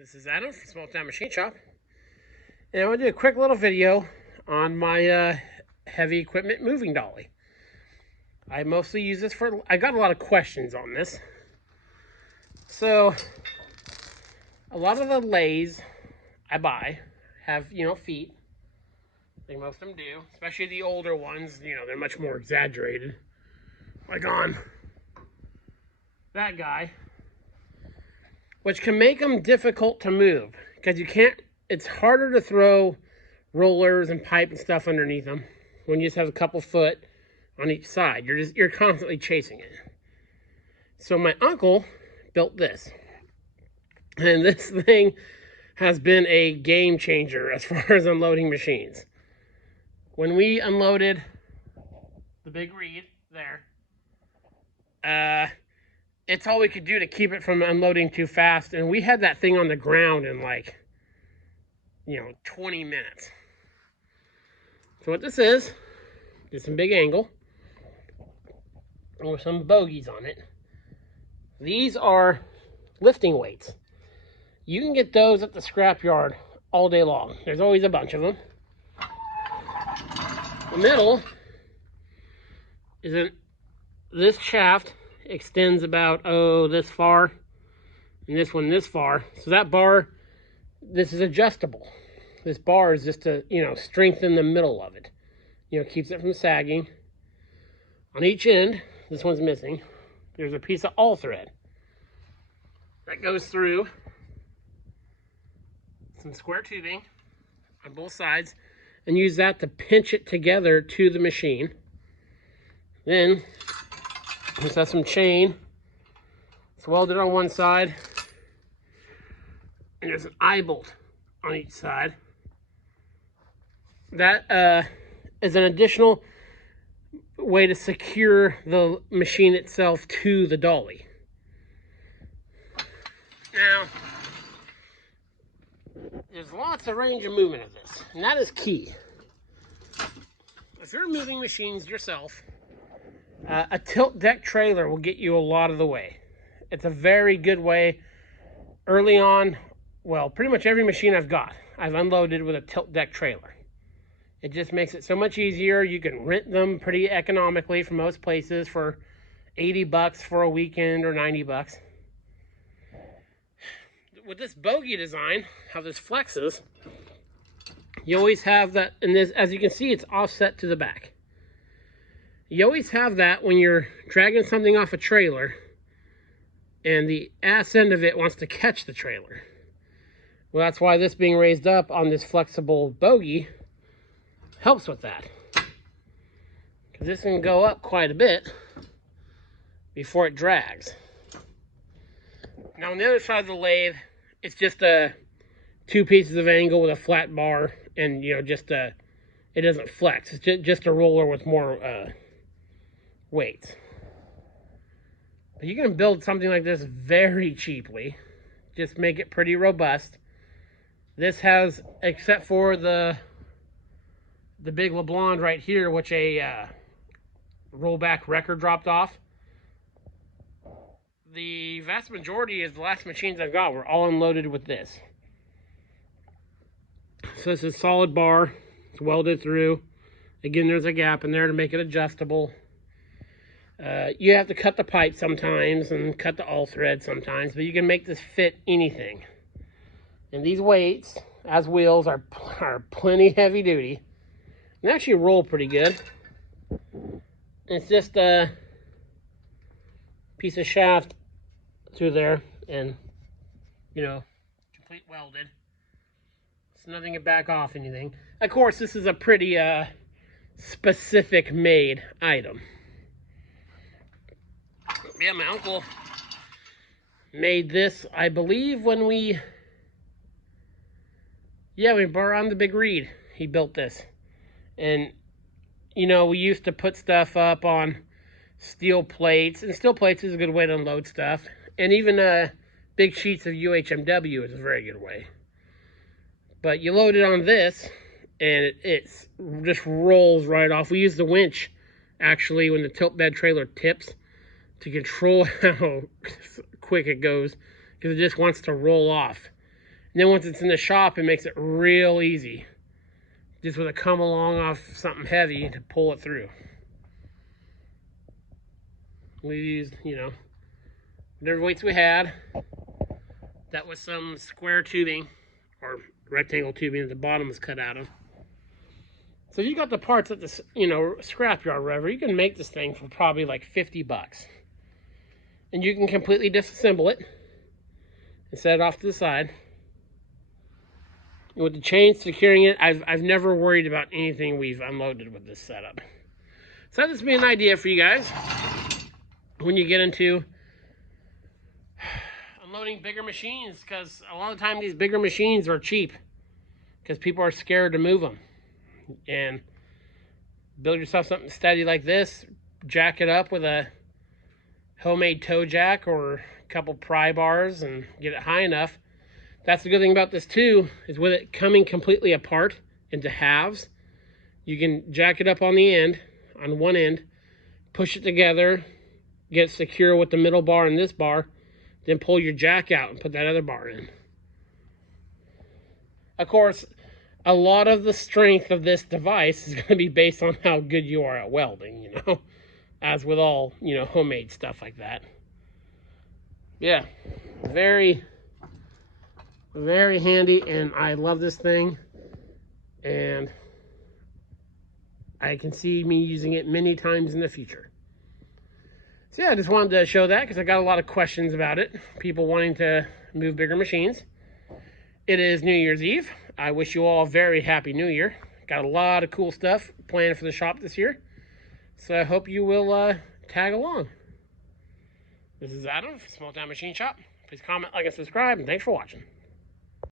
This is Adam from Small Town Machine Shop, and I'm going to do a quick little video on my heavy equipment moving dolly. I mostly use this for, I got a lot of questions on this. So, a lot of the lathes I buy have, feet. I think most of them do, especially the older ones, they're much more exaggerated. Like on that guy, which can make them difficult to move because you can't, it's harder to throw rollers and pipe and stuff underneath them when you just have a couple foot on each side. You're constantly chasing it. So my uncle built this, and this thing has been a game changer as far as unloading machines. When we unloaded the big reed there, it's all we could do to keep it from unloading too fast. And we had that thing on the ground in like, 20 minutes. So what this is some big angle with some bogies on it. These are lifting weights. You can get those at the scrapyard all day long. There's always a bunch of them. The middle is this shaft extends about, this far, and this one this far. So that bar, this is adjustable. This bar is just to, strengthen the middle of it. Keeps it from sagging. On each end, this one's missing, there's a piece of all thread that goes through some square tubing on both sides and use that to pinch it together to the machine. Then this has some chain. It's welded on one side, and there's an eye bolt on each side. That is an additional way to secure the machine itself to the dolly. Now, there's lots of range of movement of this, and that is key. If you're moving machines yourself, a tilt deck trailer will get you a lot of the way. It's a very good way. Early on, well, pretty much every machine I've unloaded with a tilt deck trailer. It just makes it so much easier. You can rent them pretty economically from most places for 80 bucks for a weekend or 90 bucks. With this bogie design, how this flexes, you always have that, and this, as you can see, it's offset to the back. You always have that when you're dragging something off a trailer and the ass end of it wants to catch the trailer. Well, that's why this being raised up on this flexible bogie helps with that. Because this can go up quite a bit before it drags. Now on the other side of the lathe, it's just two pieces of angle with a flat bar, and it doesn't flex. It's just a roller with more weights. But you can build something like this very cheaply. Just make it pretty robust. This has, except for the big LeBlond right here, which a rollback wrecker dropped off. The vast majority of the last machines I've got were all unloaded with this. So this is solid bar. It's welded through. Again, there's a gap in there to make it adjustable. You have to cut the pipe sometimes and cut the all thread sometimes, but you can make this fit anything. And these weights, as wheels, are plenty heavy duty. They actually roll pretty good. It's just a piece of shaft through there and, complete welded. It's nothing to back off anything. Of course, this is a pretty specific made item. Yeah, my uncle made this, I believe, when we brought on the big reed. He built this. And, we used to put stuff up on steel plates, and steel plates is a good way to unload stuff. And even big sheets of UHMW is a very good way. But you load it on this, and it just rolls right off. We use the winch, actually, when the tilt bed trailer tips, to control how quick it goes, because it just wants to roll off. And then once it's in the shop, it makes it real easy. Just with a come along off something heavy to pull it through. We used, you know, whatever weights we had. That was some square tubing or rectangle tubing at the bottom was cut out of. So you got the parts at the, you know, scrapyard or wherever, you can make this thing for probably like 50 bucks. And you can completely disassemble it and set it off to the side. And with the chains securing it, I've never worried about anything we've unloaded with this setup. So this would be an idea for you guys when you get into unloading bigger machines, because a lot of the time these bigger machines are cheap because people are scared to move them. And build yourself something steady like this, jack it up with a homemade toe jack or a couple pry bars and get it high enough. That's the good thing about this too, is with it coming completely apart into halves, you can jack it up on the end, on one end, push it together, get it secure with the middle bar and this bar, then pull your jack out and put that other bar in. Of course, a lot of the strength of this device is going to be based on how good you are at welding, you know, as with all, you know, homemade stuff like that. Yeah, very, very handy, and I love this thing, and I can see me using it many times in the future. So yeah, I just wanted to show that because I got a lot of questions about it. People wanting to move bigger machines. It is New Year's Eve. I wish you all a very happy New Year. Got a lot of cool stuff planned for the shop this year. So I hope you will tag along. This is Adam from Small Town Machine Shop. Please comment, like, and subscribe, and thanks for watching.